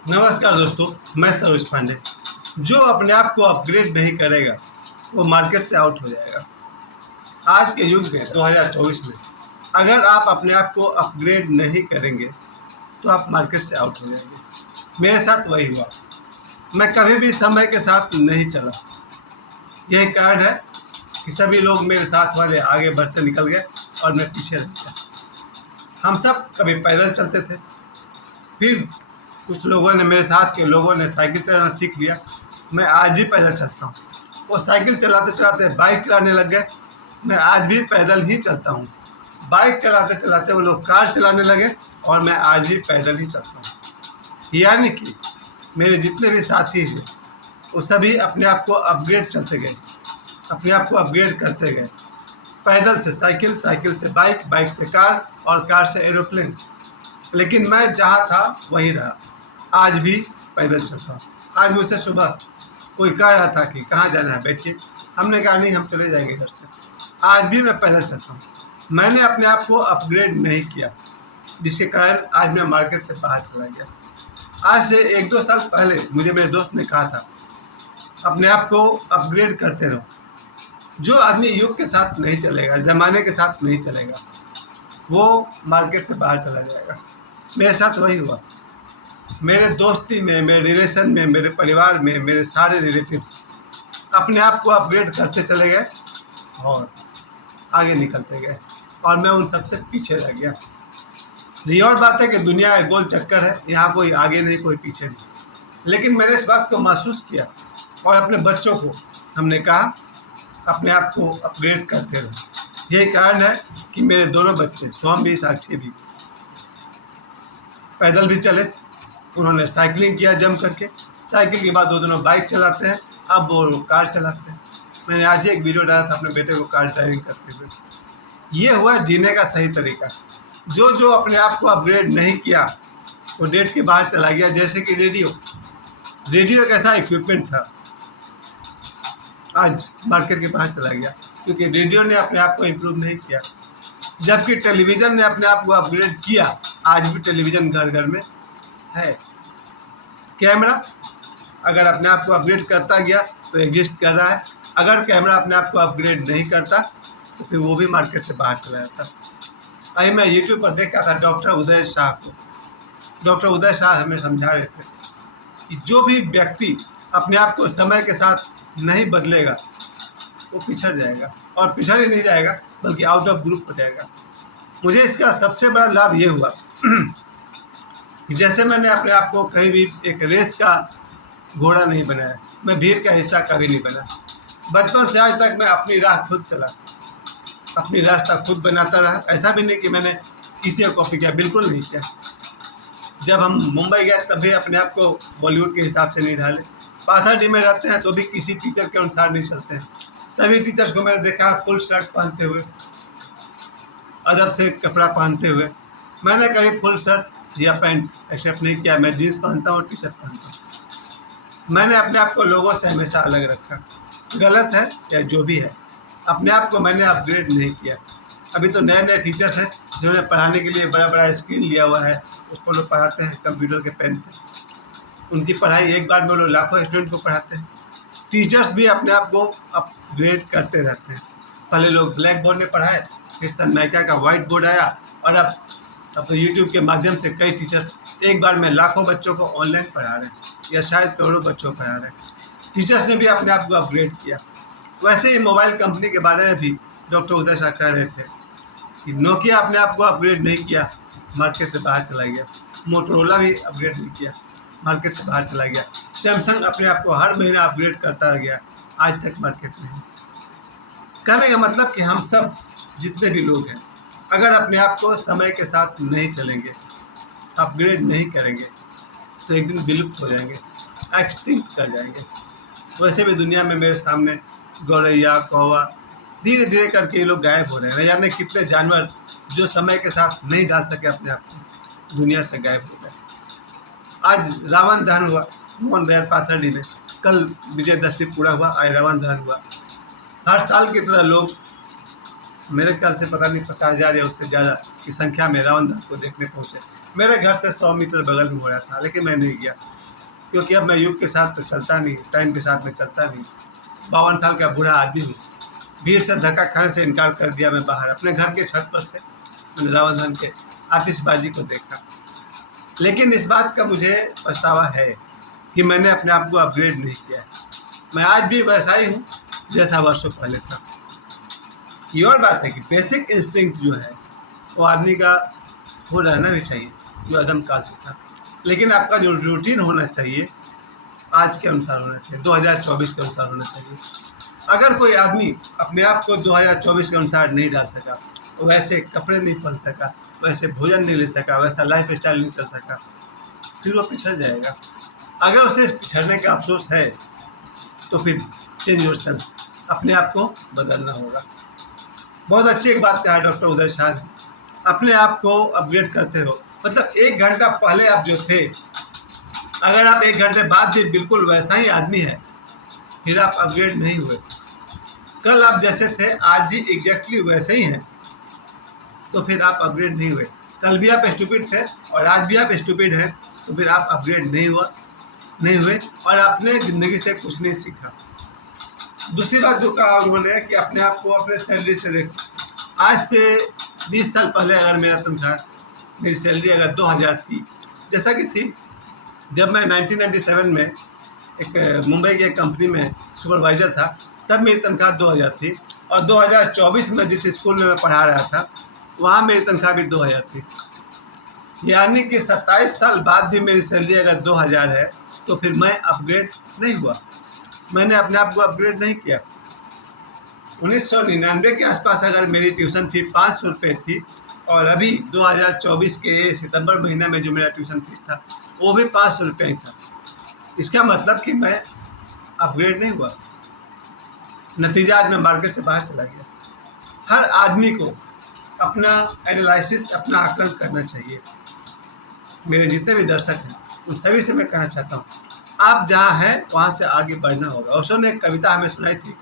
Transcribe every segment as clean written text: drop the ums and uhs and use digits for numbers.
नमस्कार दोस्तों, मैं सरोज पांडे। जो अपने आप को अपग्रेड नहीं करेगा वो मार्केट से आउट हो जाएगा। आज के युग में 2024 में अगर आप अपने आप को अपग्रेड नहीं करेंगे तो आप मार्केट से आउट हो जाएंगे। मेरे साथ वही हुआ। मैं कभी भी समय के साथ नहीं चला। यही कारण है कि सभी लोग मेरे साथ वाले आगे बढ़ते निकल गए और मैं पीछे रह गया। हम सब कभी पैदल चलते थे, फिर कुछ लोगों ने, मेरे साथ के लोगों ने साइकिल चलाना सीख लिया। मैं आज भी पैदल चलता हूँ। वो साइकिल चलाते चलाते बाइक चलाने लग गए। मैं आज भी पैदल ही चलता हूँ। बाइक चलाते चलाते वो लोग कार चलाने लगे और मैं आज भी पैदल ही चलता हूँ। यानी कि मेरे जितने भी साथी हैं वो सभी अपने आप को अपग्रेड चलते गए, अपने आप को अपग्रेड करते गए। पैदल से साइकिल, साइकिल से बाइक, बाइक से कार और कार से एरोप्लेन। लेकिन मैं जहाँ था वहीं रहा। आज भी पैदल चलता हूँ। आज मुझसे सुबह कोई कह रहा था कि कहाँ जाना है, बैठिए। हमने कहा नहीं, हम चले जाएंगे घर से। आज भी मैं पैदल चलता हूँ। मैंने अपने आप को अपग्रेड नहीं किया, जिसके कारण आज मैं मार्केट से बाहर चला गया। आज से 1-2 साल पहले मुझे मेरे दोस्त ने कहा था, अपने आप को अपग्रेड करते रहो। जो आदमी युग के साथ नहीं चलेगा, ज़माने के साथ नहीं चलेगा, वो मार्केट से बाहर चला जाएगा। मेरे साथ वही हुआ। मेरे दोस्ती में, मेरे रिलेशन में, मेरे परिवार में, मेरे सारे रिलेटिव्स अपने आप को अपग्रेड करते चले गए और आगे निकलते गए और मैं उन सबसे पीछे रह गया। ये और बात है कि दुनिया एक गोल चक्कर है, यहाँ कोई आगे नहीं, कोई पीछे नहीं। लेकिन मैंने इस बात को महसूस किया और अपने बच्चों को हमने कहा, अपने आप को अपग्रेड करते रहो। यही कारण है कि मेरे दोनों बच्चे, सोहम भी साक्षी भी, पैदल भी चले। उन्होंने साइकिलिंग किया जम करके। साइकिल के बाद वो दोनों बाइक चलाते हैं, अब वो कार चलाते हैं। मैंने आज ही एक वीडियो डाला था अपने बेटे को कार ड्राइविंग करते हुए। ये हुआ जीने का सही तरीका। जो जो अपने आप को अपग्रेड नहीं किया वो डेट के बाहर चला गया। जैसे कि रेडियो एक ऐसा इक्विपमेंट था, आज मार्केट के बाहर चला गया क्योंकि रेडियो ने अपने आप को इम्प्रूव नहीं किया। जबकि टेलीविज़न ने अपने आप को अपग्रेड किया। आज भी टेलीविज़न घर घर में है। कैमरा अगर अपने आप को अपग्रेड करता गया तो एग्जिस्ट कर रहा है। अगर कैमरा अपने आप को अपग्रेड नहीं करता तो फिर वो भी मार्केट से बाहर चला जाता। अभी मैं यूट्यूब पर देख रहा था डॉक्टर उदय शाह को। डॉक्टर उदय शाह हमें समझा रहे थे कि जो भी व्यक्ति अपने आप को समय के साथ नहीं बदलेगा वो पिछड़ जाएगा, और पिछड़ ही नहीं जाएगा बल्कि आउट ऑफ ग्रुप हो जाएगा। मुझे इसका सबसे बड़ा लाभ ये हुआ कि जैसे मैंने अपने आप को कहीं भी एक रेस का घोड़ा नहीं बनाया, मैं भीड़ का हिस्सा कभी नहीं बना। बचपन से आज तक मैं अपनी राह खुद चला, अपनी रास्ता खुद बनाता रहा। ऐसा भी नहीं कि मैंने किसी को कॉपी किया, बिल्कुल नहीं किया। जब हम मुंबई गए तब भी अपने आप को बॉलीवुड के हिसाब से नहीं ढाले। पाथरडी में रहते हैं तो भी किसी टीचर के अनुसार नहीं चलते हैं। सभी टीचर्स को मैंने देखा फुल शर्ट पहनते हुए, अदब से कपड़ा पहनते हुए। मैंने कभी फुल शर्ट या पैंट एक्सेप्ट नहीं किया। मैं जीन्स पहनता हूँ, टी शर्ट पहनता हूँ। मैंने अपने आप को लोगों से हमेशा अलग रखा। गलत है या जो भी है, अपने आप को मैंने अपग्रेड नहीं किया। अभी तो नए नए टीचर्स हैं जिन्होंने पढ़ाने के लिए बड़ा बड़ा स्क्रीन लिया हुआ है, उस पर लोग पढ़ाते हैं कंप्यूटर के पेन से। उनकी पढ़ाई एक बार में लोग लाखों स्टूडेंट को पढ़ाते हैं। टीचर्स भी अपने आप को अपग्रेड करते रहते हैं। पहले लोग ब्लैक बोर्ड में पढ़ाए, फिर सनमाइका का वाइट बोर्ड आया, और अब तो यूट्यूब के माध्यम से कई टीचर्स एक बार में लाखों बच्चों को ऑनलाइन पढ़ा रहे हैं या शायद करोड़ों बच्चों को पढ़ा रहे हैं। टीचर्स ने भी अपने आप को अपग्रेड किया। वैसे ही मोबाइल कंपनी के बारे में भी डॉक्टर उदय शाह कह रहे थे कि नोकिया अपने आप को अपग्रेड नहीं किया, मार्केट से बाहर चला गया। मोटोरोला भी अपग्रेड नहीं किया, मार्केट से बाहर चला गया। सैमसंग अपने आप को हर महीना अपग्रेड करता रह गया, आज तक मार्केट में है। कहने का मतलब कि हम सब जितने भी लोग हैं, अगर अपने आप को समय के साथ नहीं चलेंगे, अपग्रेड नहीं करेंगे, तो एक दिन विलुप्त हो जाएंगे, एक्सटिंक्ट कर जाएंगे। वैसे भी दुनिया में मेरे सामने गौरैया, कौवा, धीरे धीरे करके ये लोग गायब हो रहे हैं। यानी कितने जानवर जो समय के साथ नहीं ढाल सके अपने आप को, दुनिया से गायब हो गए। आज रावण दहन हुआ मोहन बहर पाथरडी में। कल विजयदशमी पूरा हुआ, आज रावण दहन हुआ। हर साल की तरह लोग, मेरे ख्याल से पता नहीं 50,000 या उससे ज़्यादा की संख्या में रावण दहन को देखने पहुँचे। मेरे घर से 100 मीटर बगल में हो रहा था, लेकिन मैं नहीं गया, क्योंकि अब मैं युग के साथ तो चलता नहीं, टाइम के साथ में चलता नहीं। 52 साल का बूढ़ा आदमी हूँ। भीड़ से धक्का खाने से इनकार कर दिया। मैं बाहर अपने घर के छत पर से मैंने रावण दहन के आतिशबाजी को देखा। लेकिन इस बात का मुझे पछतावा है कि मैंने अपने आप को अपग्रेड नहीं किया। मैं आज भी वैसा ही हूँ जैसा वर्षों पहले था। ये और बात है कि बेसिक इंस्टिंक्ट जो है वो आदमी का वो रहना भी चाहिए, जो आदम काल से था। लेकिन आपका जो रूटीन होना चाहिए आज के अनुसार होना चाहिए, 2024 के अनुसार होना चाहिए। अगर कोई आदमी अपने आप को 2024 के अनुसार नहीं डाल सका, वैसे कपड़े नहीं पहन सका, वैसे भोजन नहीं ले सका, वैसा लाइफ स्टाइल नहीं चल सका, फिर वो पिछड़ जाएगा। अगर उसे इस पिछड़ने का अफसोस है तो फिर चेंज योरसेल्फ, अपने आप को बदलना होगा। बहुत अच्छी एक बात कहा डॉक्टर उदय शाह ने, अपने आप को अपग्रेड करते रहो। मतलब 1 घंटा पहले आप जो थे, अगर आप 1 घंटे बाद भी बिल्कुल वैसा ही आदमी है, फिर आप अपग्रेड नहीं हुए। कल आप जैसे थे आज भी एग्जैक्टली वैसे ही हैं, तो फिर आप अपग्रेड नहीं हुए। कल भी आप स्टूपिड थे और आज भी आप स्टूपिड हैं, तो फिर आप अपग्रेड नहीं हुए और आपने ज़िंदगी से कुछ नहीं सीखा। दूसरी बात जो कहा उन्होंने कि अपने आप को अपने सैलरी से देखो। आज से 20 साल पहले अगर मेरा तनख्वाह, मेरी सैलरी अगर 2000 थी, जैसा कि थी जब मैं 1997 में एक मुंबई की एक कंपनी में सुपरवाइज़र था, तब मेरी तनख्वाह 2000 थी। और 2024 में जिस स्कूल में मैं पढ़ा रहा था, वहाँ मेरी तनख्वाह भी 2000 थी। यानी कि 27 साल बाद भी मेरी सैलरी अगर 2000 है, तो फिर मैं अपग्रेड नहीं हुआ, मैंने अपने आप को अपग्रेड नहीं किया। 1999 के आसपास अगर मेरी ट्यूशन फी 500 रुपये थी, और अभी 2024 के सितंबर महीना में जो मेरा ट्यूशन फीस था वो भी 500 रुपये ही था। इसका मतलब कि मैं अपग्रेड नहीं हुआ। नतीजा आज मैं मार्केट से बाहर चला गया। हर आदमी को अपना एनालिसिस, अपना आकलन करना चाहिए। मेरे जितने भी दर्शक हैं उन सभी से मैं कहना चाहता हूँ, आप जहाँ हैं वहाँ से आगे बढ़ना होगा। ओशो ने एक कविता हमें सुनाई थी,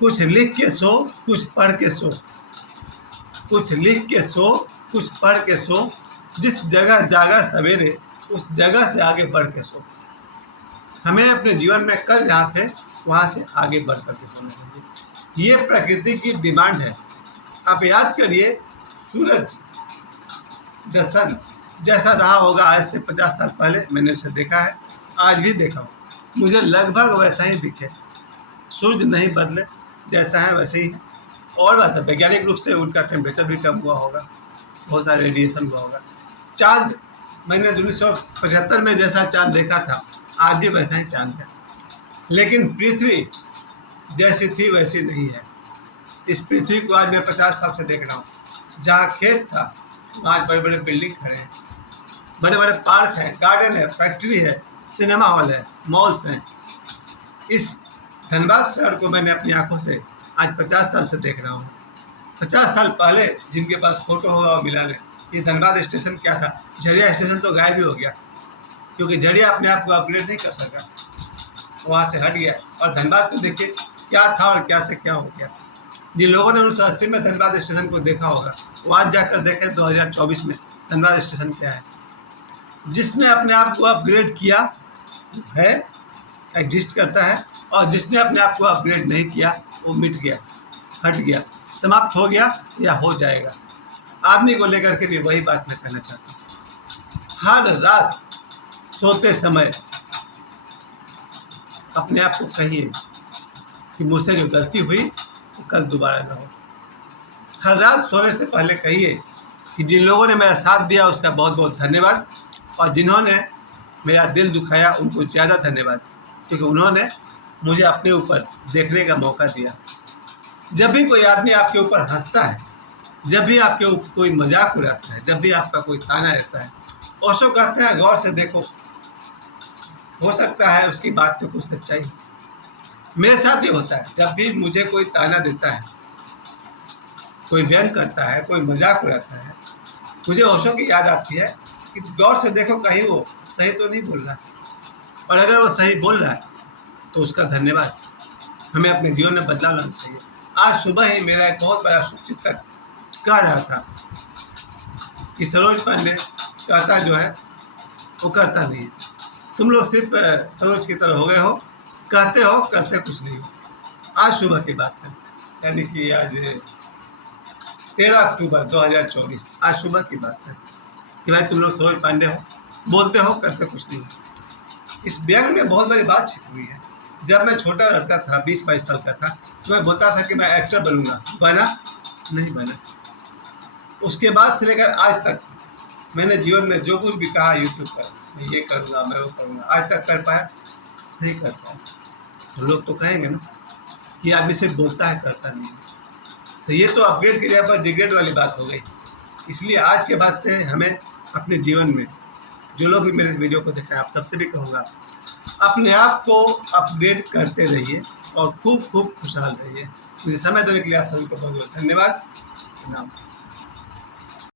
कुछ लिख के सो, कुछ पढ़ के सो, कुछ लिख के सो, कुछ पढ़ के सो, जिस जगह जागा सवेरे उस जगह से आगे बढ़ के सो। हमें अपने जीवन में कल जहाँ थे वहाँ से आगे बढ़ करके सोना चाहिए। ये प्रकृति की डिमांड है। आप याद करिए, सूरज दर्शन जैसा रहा होगा आज से 50 साल पहले, मैंने उसे देखा है, आज भी देखा हूँ, मुझे लगभग वैसा ही दिखे। सूर्य नहीं बदले, जैसा है वैसे ही है। और बात है, वैज्ञानिक रूप से उनका टेम्परेचर भी कम हुआ होगा, बहुत सारा रेडिएशन हुआ होगा। चाँद मैंने 1975 में जैसा चाँद देखा था, आज भी वैसा ही चाँद है। लेकिन पृथ्वी जैसी थी वैसी नहीं है। इस पृथ्वी को आज मैं 50 साल से देख रहा हूँ। जहाँ खेत था वहाँ बड़े बड़े बिल्डिंग खड़े हैं, बड़े बड़े पार्क हैं, गार्डन है, फैक्ट्री है, सिनेमा हॉल है, मॉल्स हैं। इस धनबाद शहर को मैंने अपनी आंखों से आज 50 साल से देख रहा हूँ। 50 साल पहले जिनके पास फोटो होगा वो मिला लें, ये धनबाद स्टेशन क्या था। झड़िया स्टेशन तो गायब ही हो गया, क्योंकि झड़िया अपने आप को अपग्रेड नहीं कर सका, वहाँ से हट गया। और धनबाद को देखिए क्या था और क्या से क्या हो गया। जिन लोगों ने 1980 में धनबाद स्टेशन को देखा होगा, वो आज जाकर देखें 2024 में धनबाद स्टेशन क्या है। जिसने अपने आप को अपग्रेड किया है, एग्जिस्ट करता है, और जिसने अपने आप को अपग्रेड नहीं किया वो मिट गया, हट गया, समाप्त हो गया या हो जाएगा। आदमी को लेकर के भी वही बात मैं कहना चाहता हूँ। हर रात सोते समय अपने आप को कहिए कि मुझसे जो गलती हुई वो कल दोबारा ना हो। हर रात सोने से पहले कहिए कि जिन लोगों ने मेरा साथ दिया उसका बहुत बहुत धन्यवाद, और जिन्होंने मेरा दिल दुखाया उनको ज़्यादा धन्यवाद, क्योंकि उन्होंने मुझे अपने ऊपर देखने का मौका दिया। जब भी कोई आदमी आपके ऊपर हंसता है, जब भी आपके ऊपर कोई मजाक उड़ाता है, जब भी आपका कोई ताना रहता है, ओशो कहते हैं गौर से देखो, हो सकता है उसकी बात में कुछ सच्चाई। मेरे साथ ये होता है, जब भी मुझे कोई ताना देता है, कोई व्यंग करता है, कोई मजाक उड़ाता है, मुझे ओशो की याद आती है कि गौर से देखो कहीं वो सही तो नहीं बोल रहा, और अगर वो सही बोल रहा है तो उसका धन्यवाद। हमें अपने जीवन में बदलाव लाना चाहिए। आज सुबह ही मेरा एक बहुत बड़ा शुभचिंतक कह रहा था कि सरोज पांडे कहता जो है वो करता नहीं है। तुम लोग सिर्फ सरोज की तरह हो गए हो, कहते हो करते कुछ नहीं हो। आज सुबह की बात है, यानी कि आज 13 अक्टूबर 2024, आज सुबह की बात है कि भाई तुम लोग सरोज पांडे हो, बोलते हो करते कुछ नहीं हो। इस व्यंग में बहुत बड़ी बात छिपी हुई है। जब मैं छोटा लड़का था, 20-22 साल का था, तो मैं बोलता था कि मैं एक्टर बनूंगा, बना नहीं बना। उसके बाद से लेकर आज तक मैंने जीवन में जो कुछ भी कहा यूट्यूब पर, मैं ये करूँगा, मैं वो करूँगा, आज तक कर पाया नहीं कर पाया। तो लोग तो कहेंगे ना कि आदमी सिर्फ बोलता है करता नहीं है। तो ये तो अपग्रेड के जगह पर डिग्रेड वाली बात हो गई। इसलिए आज के बाद से हमें अपने जीवन में, जो लोग भी मेरे इस वीडियो को देख रहे हैं, आप सबसे भी कहूँगा, अपने आप को अपग्रेड करते रहिए और खूब खूब खुशहाल रहिए। मुझे समय देने के लिए आप सभी को बहुत बहुत धन्यवाद।